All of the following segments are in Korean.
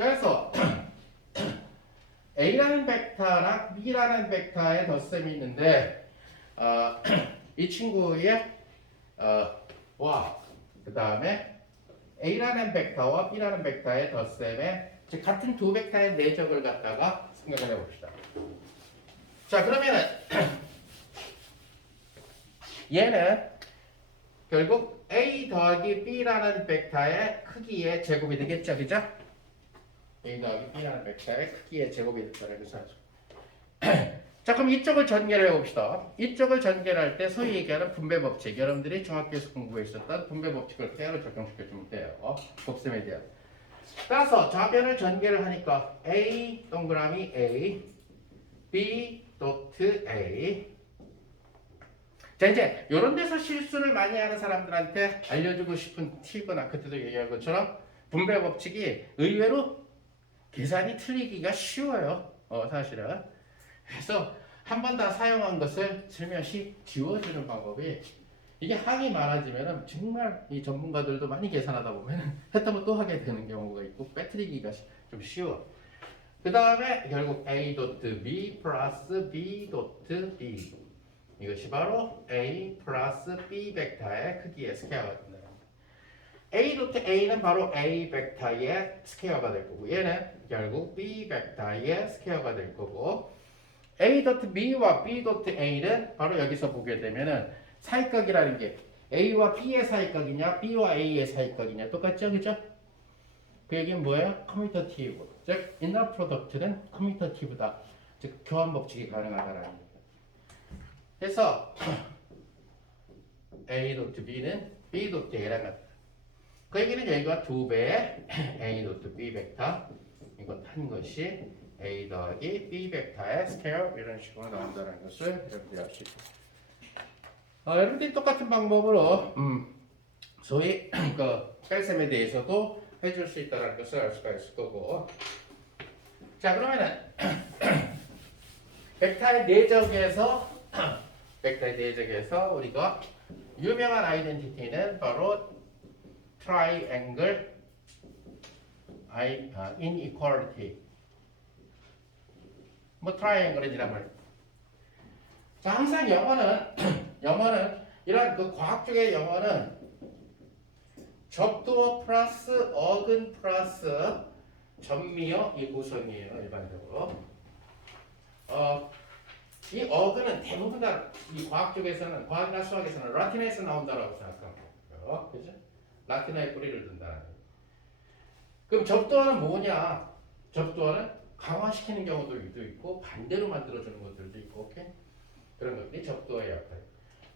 그래서 A라는 벡터랑 B라는 벡터의 덧셈이 있는데 이 친구의 그 다음에 A라는 벡터와 B라는 벡터의 덧셈에 즉 같은 두 벡터의 내적을 갖다가 생각을 해봅시다. 자, 그러면은 얘는 결국 A 더하기 B라는 벡터의 크기의 제곱이 되겠죠, 그죠? A 더하기 B라는 벡터의 크기의 제곱이 됐다는 것을 하죠. 자, 그럼 이쪽을 전개를 해봅시다. 이쪽을 전개할 때 소위 얘기하는 분배 법칙, 여러분들이 중학교에서 공부했었던 분배 법칙을 그대로 적용시켜주면 돼요. 곱셈에 대한. 따라서 좌변을 전개를 하니까 A 동그라미 A, B 도트 A. 자, 이제 이런 데서 실수를 많이 하는 사람들한테 알려주고 싶은 팁은 아까 때도 얘기한 것처럼 분배 법칙이 의외로 계산이 틀리기가 쉬워요. 사실은. 그래서 한 번 다 사용한 것을 슬며시 지워주는 방법이 이게 항이 많아지면 정말 이 전문가들도 많이 계산하다 보면 했던 거 또 하게 되는 경우가 있고 빼뜨리기가 좀 쉬워. 그 다음에 결국 A 도트 B 플러스 B 도트 B 이것이 바로 A 플러스 B 벡터의 크기의 스퀘어가 된다. A 도트 A는 바로 A 벡터의 스퀘어가 될 거고 얘는 결국 B 벡터의 스퀘어가 될 거고 A 도트 B와 B 도트 A는 바로 여기서 보게 되면은 사이각이라는 게 A와 B의 사이각이냐 B와 A의 사이각이냐 똑같죠, 그죠? 그 얘기는 뭐예요? 커뮤터티브. 즉 인너 프로덕트는 커뮤터티브다. 즉 교환 법칙이 가능하다라는 얘기예요. 그래서 A 도트 B는 B 도트 A랑 같다. 그 얘기는 여기가 2배의 A 도트 B 벡터 이것 한 것이 A 더하기 B 벡터의 스퀘어 이런 식으로 나온다는 것을 여러분들이 알 수 있습니다. 여러분들이 똑같은 방법으로 소위 그 뺄셈에 대해서도 해줄 수 있다는 것을 알 수가 있을 거고 자 그러면은 벡터의 내적에서 우리가 유명한 아이덴티티는 바로 triangle inequality 뭐 트라이앵글이란 말. 자, 항상 영어는 이런 그 과학 쪽의 영어는 접두어 플러스 어근 플러스 전미어 이 구성이에요, 일반적으로. 이 어근은 대부분 다 이 과학 쪽에서는 과학이나 수학에서는 라틴어에서 나온다고 생각합니다. 그죠? 라틴어의 뿌리를 둔다는 거예요. 그럼 접두어는 뭐냐? 접두어는 강화시키는 경우도 있고 반대로 만들어주는 것들도 있고 오케이? 그런 것들이 접두어의 역할.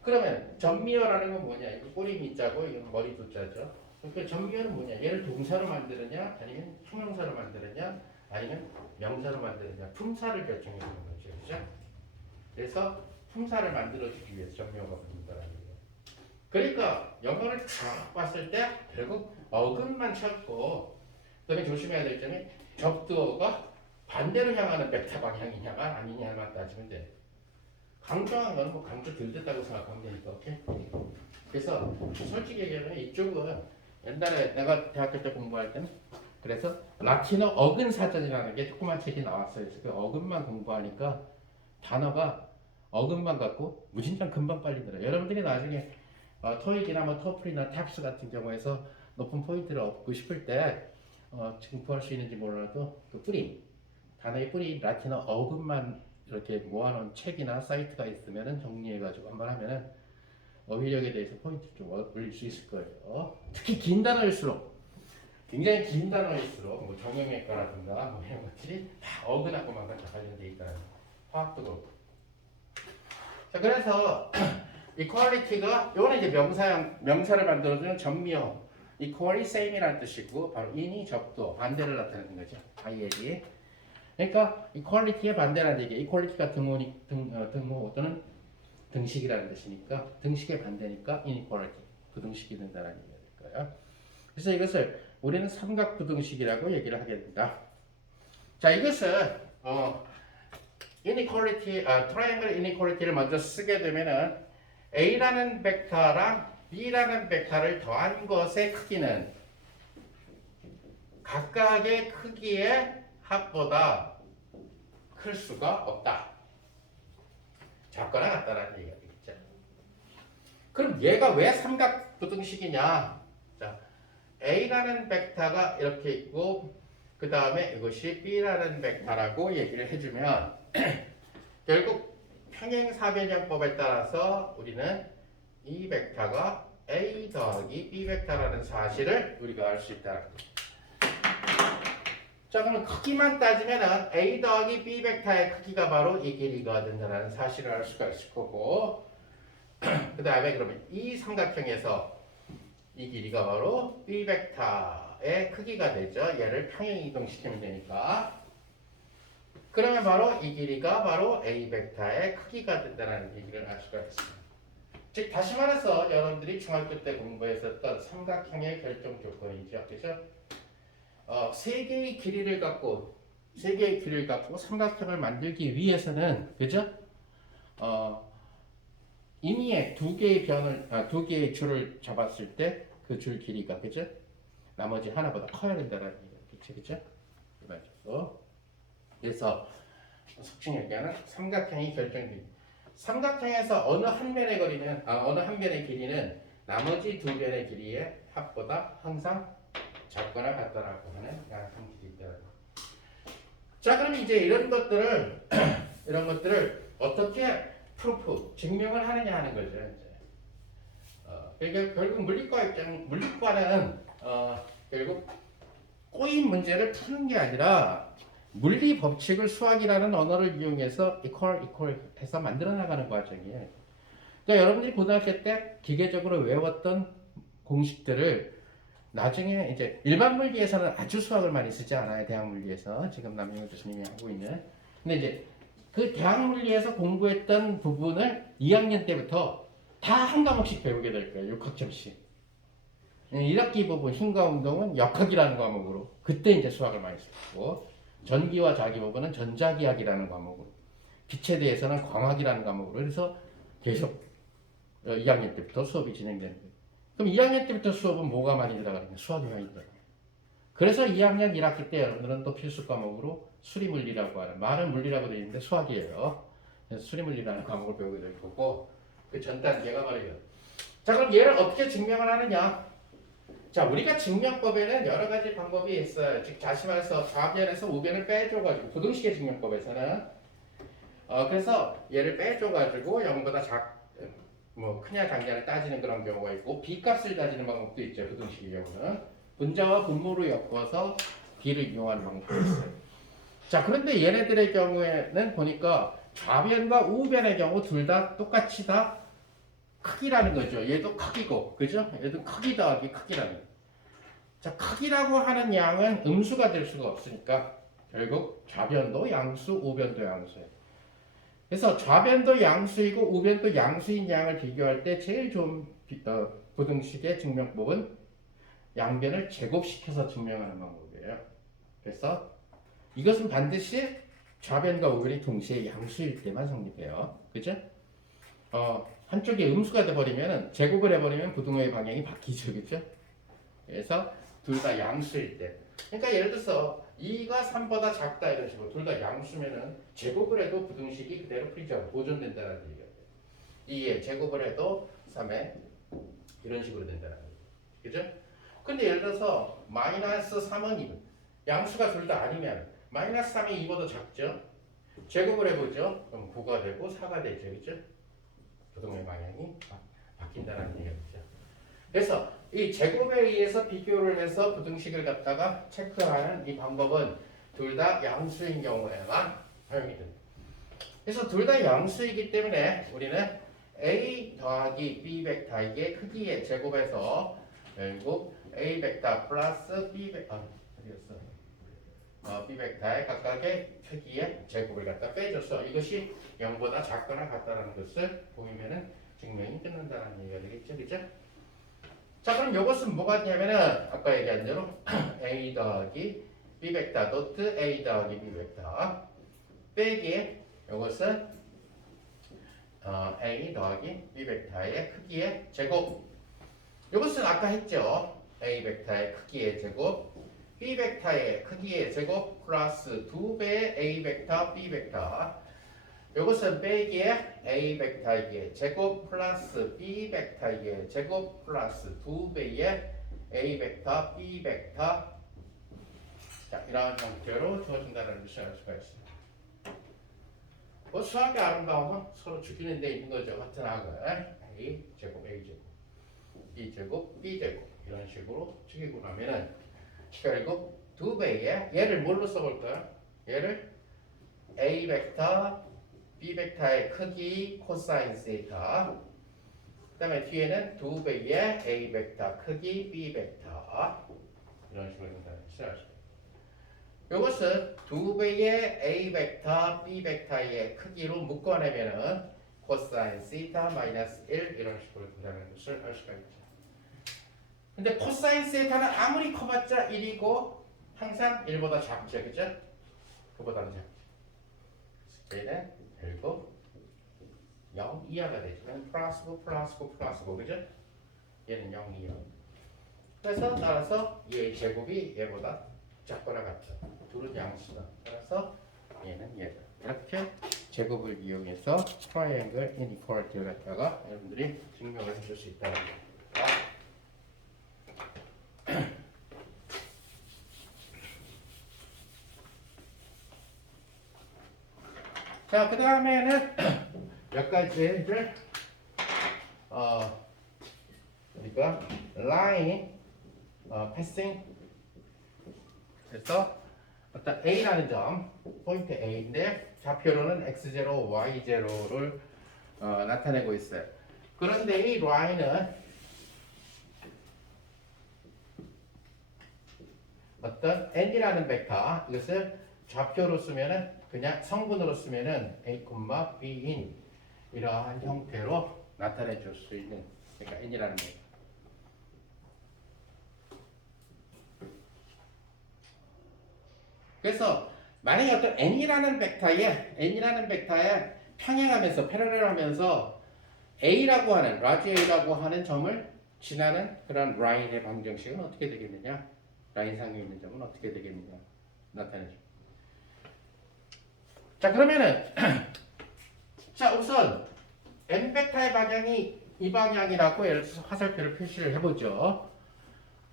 그러면 전미어라는 건 뭐냐? 이거 꼬리 밑자고 이건 머리 두자죠. 그러니까 전미어는 뭐냐? 얘를 동사로 만드느냐 아니면 형용사로 만드느냐 아니면 명사로 만드느냐 품사를 결정해 주는 거죠. 그렇죠? 그래서 품사를 만들어주기 위해서 전미어가 붙는다는 거예요. 그러니까 영어를 쭉 봤을 때 결국 어근만 찾고 그다음에 조심해야 될 점이 접두어가 반대로 향하는 벡터 방향이냐가 아니냐만 따지면 돼. 강조한 건 뭐 강조 덜 됐다고 생각하면 되니까, 오케이? 그래서 솔직히 얘기하면 이쪽은 옛날에 내가 대학교 때 공부할 때는 그래서 라틴어 어근 사전이라는 게 조그만 책이 나왔어요. 그래서 그 어근만 공부하니까 단어가 어근만 갖고 무진장 금방 빨리 늘어요. 여러분들이 나중에 토익이나 뭐 토플이나 탑스 같은 경우에서 높은 포인트를 얻고 싶을 때 지금 구할 수 있는지 몰라도 그 단어의 뿌리 라틴어 어근만 이렇게 모아놓은 책이나 사이트가 있으면은 정리해가지고 한번 하면은 어휘력에 대해서 포인트 좀 올릴 수 있을 거예요. 특히 긴 단어일수록 굉장히 긴 단어일수록 뭐 정형외과라든가 뭐 이런 것들이 다 어근하고만 다 관련돼 있다는 화학도 그렇고. 자 그래서 이퀄리티가 요거는 이제 명사를 만들어주는 전미어 equally same이라는 뜻이고 바로 in이 접두 반대를 나타내는 거죠. IL이. 그러니까 equality의 반대라는 얘기. equality가 등호 또는 등식이라는 뜻이니까 등식의 반대니까 inequality 부등식이 된다는 얘기가 될 거예요. 그래서 이것을 우리는 삼각 부등식이라고 얘기를 하게 됩니다. 자 이것을 triangle inequality를 먼저 쓰게 되면은 A라는 벡터랑 B라는 벡터를 더한 것의 크기는 각각의 크기의 합보다 클 수가 없다. 작거나 같다라는 얘기가 되겠죠. 그럼 얘가 왜 삼각 부등식이냐? 자, A라는 벡터가 이렇게 있고 그 다음에 이것이 B라는 벡터라고 얘기를 해주면 결국 평행사변형법에 따라서 우리는 이 벡터가 A 더하기 B 벡터라는 사실을 우리가 알 수 있다. 자, 그러면 크기만 따지면 A 더하기 B 벡터의 크기가 바로 이 길이가 된다는 사실을 알 수가 있을 거고 그 다음에 그러면 이 삼각형에서 이 길이가 바로 B 벡터의 크기가 되죠. 얘를 평행 이동시키면 되니까. 그러면 바로 이 길이가 바로 A 벡터의 크기가 된다는 얘기를 알 수가 있습니다. 즉 다시 말해서 여러분들이 중학교 때 공부했었던 삼각형의 결정 조건이죠. 그죠? 세 개의 길이를 갖고 삼각형을 만들기 위해서는 그죠? 임의의 두 개의 줄을 잡았을 때 그 줄 길이가 그죠? 나머지 하나보다 커야 된다는 얘기죠, 그죠? 그래서 속칭 얘기하는 삼각형이 결정됩니다. 삼각형에서 어느 한 변의 길이는 나머지 두 변의 길이의 합보다 항상 작거나 같다라고 하는 양성 길이다. 자, 그럼 이제 이런 것들을 어떻게 증명을 하느냐 하는 거죠. 이제. 그러니까 결국 물리과는 결국 꼬인 문제를 푸는 게 아니라 물리 법칙을 수학이라는 언어를 이용해서 이퀄 해서 만들어 나가는 과정이에요. 그러니까 여러분들이 고등학교 때 기계적으로 외웠던 공식들을 나중에 이제 일반 물리에서는 아주 수학을 많이 쓰지 않아요. 대학 물리에서 지금 남영훈 교수님이 하고 있는. 근데 이제 그 대학 물리에서 공부했던 부분을 2학년 때부터 다 한 과목씩 배우게 될 거예요. 6학점씩. 1학기 부분 힘과 운동은 역학이라는 과목으로 그때 이제 수학을 많이 쓰고 전기와 자기 부분은 전자기학이라는 과목으로 빛에 대해서는 광학이라는 과목으로 그래서 계속 2학년 때부터 수업이 진행되는 거예요. 그럼 2학년 때부터 수업은 뭐가 많이 들어가냐? 수학이 많이 들어가요. 그래서 2학년 1학기 때 여러분들은 또 필수 과목으로 수리물리라고 하는 말은 물리라고 되어 있는데 수학이에요. 그래서 수리물리라는 과목을 배우게 될 거고 그 전 단계가 바로 이거. 자, 그럼 얘를 어떻게 증명을 하느냐? 자, 우리가 증명법에는 여러 가지 방법이 있어요. 즉 다시 말해서 좌변에서 우변을 빼줘가지고 부등식의 증명법에서는 그래서 얘를 빼줘가지고 0보다 크냐 작냐를 따지는 그런 경우가 있고 B값을 따지는 방법도 있죠. 부등식의 경우는 분자와 분모로 엮어서 B를 이용하는 방법도 있어요. 자, 그런데 얘네들의 경우에는 보니까 좌변과 우변의 경우 둘 다 똑같이 다 크기라는 거죠. 얘도 크기고, 그죠? 얘도 크기 더하기 크기라는 거죠. 자, 크기라고 하는 양은 음수가 될 수가 없으니까 결국 좌변도 양수, 우변도 양수예요. 그래서 좌변도 양수이고 우변도 양수인 양을 비교할 때 제일 좋은 부등식의 증명법은 양변을 제곱시켜서 증명하는 방법이에요. 그래서 이것은 반드시 좌변과 우변이 동시에 양수일 때만 성립해요. 그죠? 한쪽이 음수가 돼버리면 제곱을 해버리면 부등호의 방향이 바뀌죠. 그죠? 그래서 둘 다 양수일 때. 그러니까 예를 들어서 2가 3보다 작다 이런 식으로 둘 다 양수면은 제곱을 해도 부등식이 그대로 풀리죠. 보존된다는 얘기예요. 2에 제곱을 해도 3에 이런 식으로 된다는 얘기예요. 그죠? 근데 예를 들어서 마이너스 3은 2. 양수가 둘 다 아니면 마이너스 3이 2보다 작죠? 제곱을 해보죠. 그럼 9가 되고 4가 되죠. 그죠? 부등호의 방향이 바뀐다는 얘기죠. 그래서 이 제곱에 의해서 비교를 해서 부등식을 갖다가 체크하는 이 방법은 둘 다 양수인 경우에만 사용이 됩니다. 그래서 둘 다 양수이기 때문에 우리는 A 더하기 B 벡터의 크기의 제곱에서 결국 A 벡터 플러스 B 벡터 B 벡터의 각각의 크기의 제곱을 갖다 빼줘서 이것이 0보다 작거나 같다는 것을 보이면은 증명이 끝난다는 얘기가 되겠죠, 그죠? 자, 그럼 이것은 뭐가 되냐면은 아까 얘기한 대로 A 더하기 B 벡터 도트 A 더하기 B 벡터 빼기 이것은 A 더하기 B 벡터의 크기의 제곱. 이것은 아까 했죠. A 벡터의 크기의 제곱 B 벡터의 크기의 제곱 플러스 2배의 A 벡터 B 벡터. 이것은 빼기의 A 벡터의 제곱 플러스 B 벡터의 제곱 플러스 2배의 A 벡터 B 벡터. 자, 이런 형태로 주어진다는 것을 알 수가 있습니다. 뭐 수학의 아름다움은 서로 죽이는 데 있는 거죠. 같은 악을 A 제곱 A 제곱 B 제곱 B 제곱 이런 식으로 죽이고 나면은 결국 2배의 얘를 뭘로 써볼까요? 얘를 A 벡터 B 벡터의 크기 코사인 세타. 그 다음에 뒤에는 2배의 A 벡터 크기 B 벡터 이런 식으로 된다는 것을 알 수 있습니다. 이것은 2배의 A 벡터 B 벡터의 크기로 묶어내면은 코사인 세타 마이너스 1 이런 식으로 된다는 것을 알 수가 있죠. 근데 코사인 세타는 아무리 커봤자 1이고 항상 1보다 작죠, 그죠? 그보다는 작죠. 얘는 결국 0 이하가 되지만 플러스 9 플러스 9 플러스 9, 그죠? 얘는 0 이하. 그래서 따라서 얘의 제곱이 얘보다 작거나 같죠. 둘은 양수다. 따라서 얘는 얘다. 이렇게 제곱을 이용해서 트라이앵글 이니퀄리티를 갖다가 여러분들이 증명을 해줄 수 있다는 겁니다. 자, 그 다음에는 몇 가지를 우리가 라인 패싱 그래서 어떤 A라는 점 포인트 A인데 좌표로는 X0, Y0를 나타내고 있어요. 그런데 이 라인은 어떤 N이라는 벡터 이것을 좌표로 쓰면은 그냥 성분으로 쓰면은 A, B인 이러한 형태로 나타내 줄 수 있는 그러니까 N이라는 벡터. 그래서 만약에 어떤 N이라는 벡터에 평행하면서 패러렐하면서 A라고 하는 라지 A라고 하는 점을 지나는 그런 라인의 방정식은 어떻게 되겠느냐? 라인상에 있는 점은 어떻게 되겠느냐? 나타내죠. 자, 그러면은 자, 우선 n 벡터의 방향이 이 방향이라고 예를 들어서 화살표를 표시를 해보죠.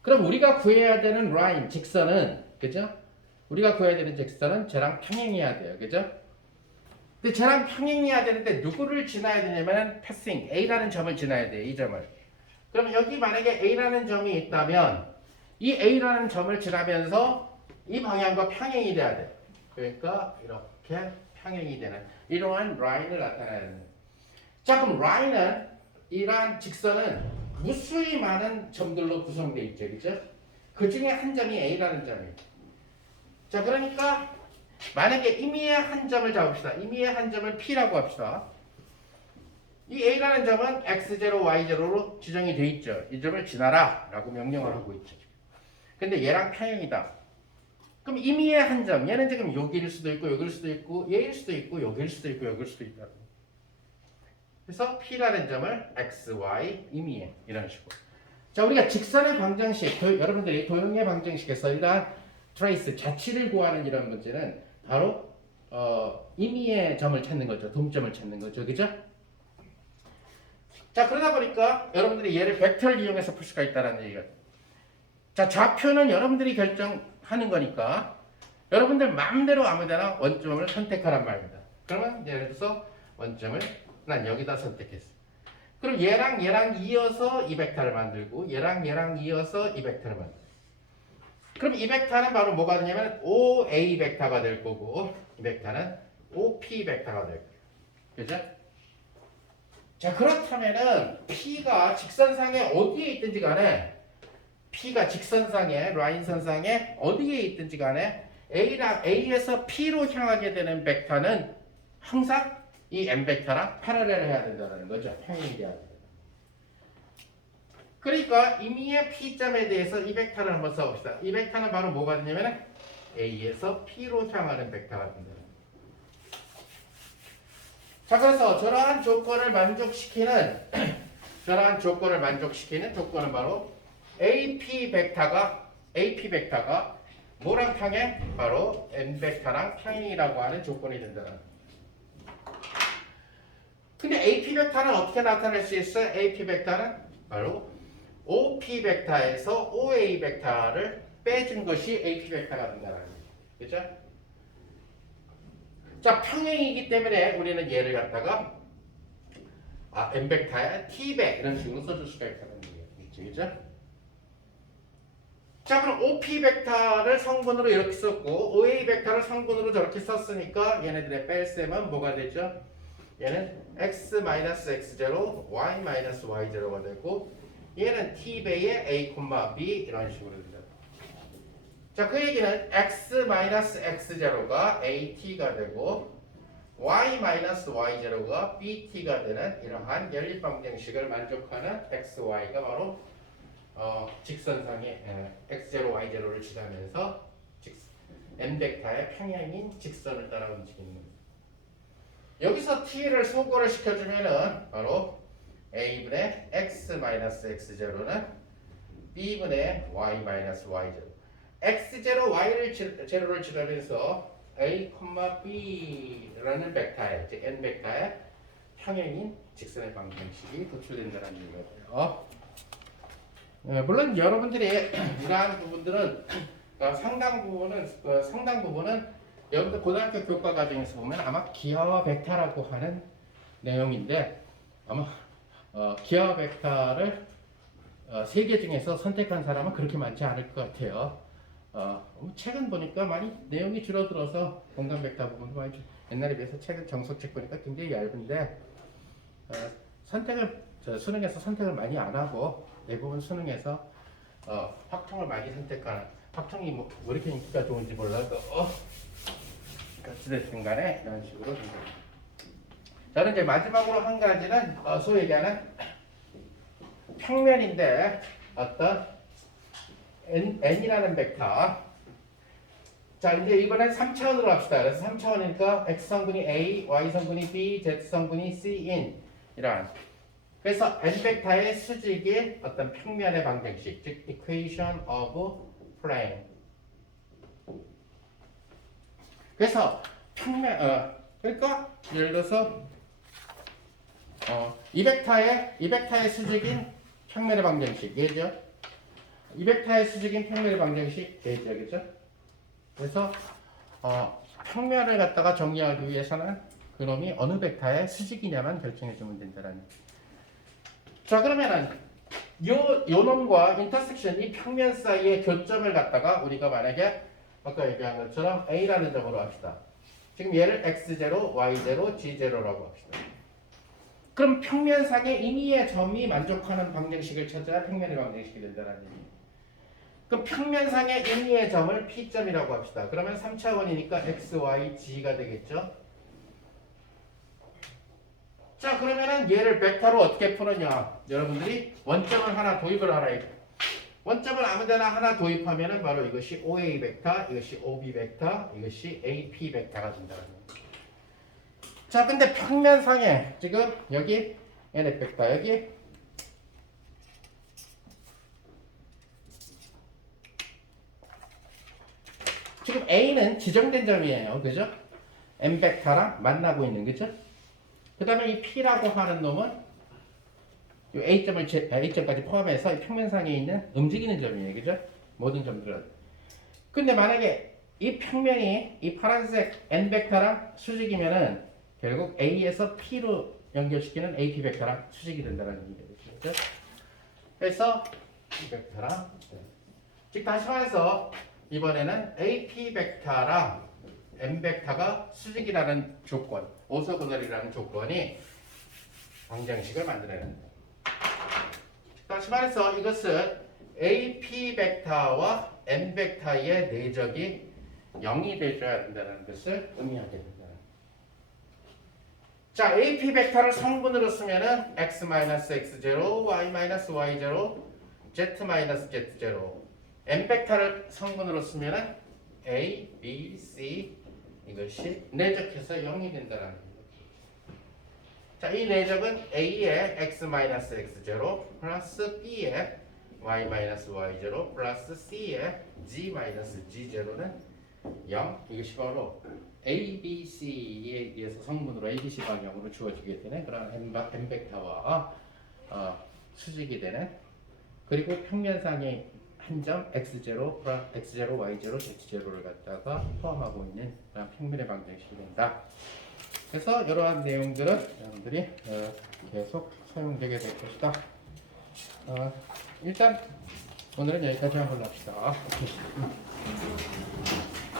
그럼 우리가 구해야 되는 라인, 직선은 그죠? 우리가 구해야 되는 직선은 쟤랑 평행해야 돼요, 그죠? 근데 쟤랑 평행해야 되는데 누구를 지나야 되냐면 패싱 A라는 점을 지나야 돼요, 이 점을. 그럼 여기 만약에 A라는 점이 있다면 이 A라는 점을 지나면서 이 방향과 평행이 돼야 돼. 그러니까 이렇게 평행이 되는 이러한 라인을 나타내는. 자, 그럼 라인은 이러한 직선은 무수히 많은 점들로 구성되어 있죠, 그죠? 그 중에 한 점이 A라는 점이에요. 자, 그러니까 만약에 임의의 한 점을 잡읍시다. 임의의 한 점을 P라고 합시다. 이 A라는 점은 X0, Y0로 지정이 되어 있죠. 이 점을 지나라 라고 명령을 하고 있죠. 근데 얘랑 평행이다. 그럼 임의의 한 점, 얘는 지금 여기일 수도 있고 여기일 수도 있고 얘일 수도 있고 여기일 수도 있고 여기일 수도 있다. 그래서 P라는 점을 X, Y, 임의의 이런 식으로. 자, 우리가 직선의 방정식, 여러분들이 도형의 방정식에서 이러한 트레이스, 자치를 구하는 이런 문제는 바로 임의의 점을 찾는 거죠. 동점을 찾는 거죠. 그죠? 자, 그러다 보니까 여러분들이 얘를 벡터를 이용해서 풀 수가 있다는 얘기가. 자, 좌표는 여러분들이 결정하는 거니까 여러분들 마음대로 아무데나 원점을 선택하란 말입니다. 그러면 예를 들어서 원점을 난 여기다 선택했어. 그럼 얘랑 이어서 이 벡터를 만들고 얘랑 이어서 이 벡터를 만들고. 그럼 이 벡터는 바로 뭐가 되냐면 OA 벡터가 될 거고 이 벡터는 OP 벡터가 될 거예요. 그죠? 자, 그렇다면은 P가 직선상에 어디에 있든지 간에 P가 직선상에 라인선상에 어디에 있든지 간에 A에서 P로 향하게 되는 벡터는 항상 이 M 벡터랑 패러렐을 해야 된다는 거죠. 평행이 돼야 돼요. 그러니까 임의의 P점에 대해서 이 벡터를 한번 써봅시다. 이 벡터는 바로 뭐가 되냐면 A에서 P로 향하는 벡터가 된다. 자, 그래서 저러한 조건을 만족시키는 조건은 바로 AP 벡터가 뭐랑 평행? 바로 n 벡터랑 평행이라고 하는 조건이 된다는. 근데 AP 벡터는 어떻게 나타낼 수 있어요? AP 벡터는 바로 OP 벡터에서 OA 벡터를 빼준 것이 AP 벡터가 된다는 거죠. 그죠? 자, 평행이기 때문에 우리는 얘를 갖다가 n 벡터에 t배 이런 식으로 써줄 수가 있다는 얘기죠. 그죠? 자, 그럼 OP 벡터를 성분으로 이렇게 썼고 OA 벡터를 성분으로 저렇게 썼으니까 얘네들의 뺄셈은 뭐가 되죠? 얘는 x-x0, y-y0가 되고 얘는 t배의 a, b 이런 식으로 됩니다. 자, 그 얘기는 x-x0가 at가 되고 y-y0가 bt가 되는 이러한 연립방정식을 만족하는 xy가 바로 직선상의 x0, y0를 취하면서 n 벡터의 평행인 직선을 따라 움직이는 겁니다. 여기서 t를 소거를 시켜주면은 바로 a분의 x-x0는 b분의 y-y0 x0, y를 제로를 지나면서 a, b라는 벡터의 즉 n 벡터의 평행인 직선의 방정식이 도출된다는 얘기고요. 물론 여러분들이 이러한 부분들은 상당 부분은 여러분들 고등학교 교과 과정에서 보면 아마 기하와 벡터라고 하는 내용인데 아마 기하와 벡터를 세 개 중에서 선택한 사람은 그렇게 많지 않을 것 같아요. 최근 보니까 많이 내용이 줄어들어서 공간 벡터 부분도 많이 옛날에 비해서 최근 정석책 보니까 굉장히 얇은데 수능에서 선택을 많이 안 하고 대부분 수능에서 확통을 많이 선택하는 확통이 뭐 왜 이렇게 인기가 좋은지 몰라도 어찌됐든 간에 이런 식으로 됩니다. 저는 이제 마지막으로 한 가지는 소위 얘기하는 평면인데 어떤 n이라는 벡터. 자, 이제 이번엔 3차원으로 합시다. 그래서 3차원이니까 x성분이 a, y성분이 b, z성분이 c인 이러한. 그래서 n 벡터의 수직이 어떤 평면의 방정식, 즉 equation of plane. 그래서 그러니까 예를 들어서 이 벡터의 수직인 평면의 방정식 얘죠. 이 벡터의 수직인 평면의 방정식 얘죠, 그죠? 그래서 평면을 갖다가 정리하기 위해서는 그놈이 어느 벡터의 수직이냐만 결정해 주면 된다는. 자, 그러면은 요 놈과 인터섹션 이 평면 사이의 교점을 갖다가 우리가 만약에 아까 얘기한 것처럼 A라는 점으로 합시다. 지금 얘를 X0, Y0, G0라고 합시다. 그럼 평면상의 임의의 점이 만족하는 방정식을 찾아야 평면의 방정식이 된다는 얘기예요. 그럼 평면상의 임의의 점을 P점이라고 합시다. 그러면 3차원이니까 X, Y, G가 되겠죠. 자, 그러면은 얘를 벡터로 어떻게 푸느냐. 여러분들이 원점을 하나 도입을 하라. 원점을 아무데나 하나 도입하면은 바로 이것이 OA 벡터, 이것이 OB 벡터, 이것이 AP 벡터가 된다는 거예요. 자, 근데 평면상에 지금 여기 NF 벡터 여기 지금 A는 지정된 점이에요. 그죠? M 벡터랑 만나고 있는 그죠? 그 다음에 이 P라고 하는 놈은 A점까지 포함해서 평면상에 있는 움직이는 점이에요. 그죠? 모든 점들은. 근데 만약에 이 평면이 이 파란색 N 벡터랑 수직이면은 결국 A에서 P로 연결시키는 AP 벡터랑 수직이 된다는 얘기죠. 그죠? 그래서 이 벡터랑 즉 다시 말해서 이번에는 AP 벡터랑 M 벡터가 수직이라는 조건, 오소고널이라는 조건이 방정식을 만들어냅니다. 다시 말해서 이것은 AP 벡터와 M 벡터의 내적이 0이 되어야 된다는 것을 의미하게 됩니다. 자, AP 벡터를 성분으로 쓰면은 x-x0, y-y0, z-z0. M 벡터를 성분으로 쓰면은 A, B, C 이것이 내적해서 0이 된다는 겁니다. 자, 이 내적은 A의 x-x0 플러스 B의 y-y0 플러스 c의 g-g0는 0. 이것이 바로 A, B, C에 의해서 성분으로 ABC 방향으로 주어지게 되는 그런 M 벡터와 수직이 되는, 그리고 평면상의 한 점 x0, x0, y0, z0를 갖다가 포함하고 있는 그런 평면의 방정식이 된다. 그래서 이러한 내용들은 여러분들이 계속 사용되게 될 것이다. 일단 오늘은 여기까지 한번 합시다.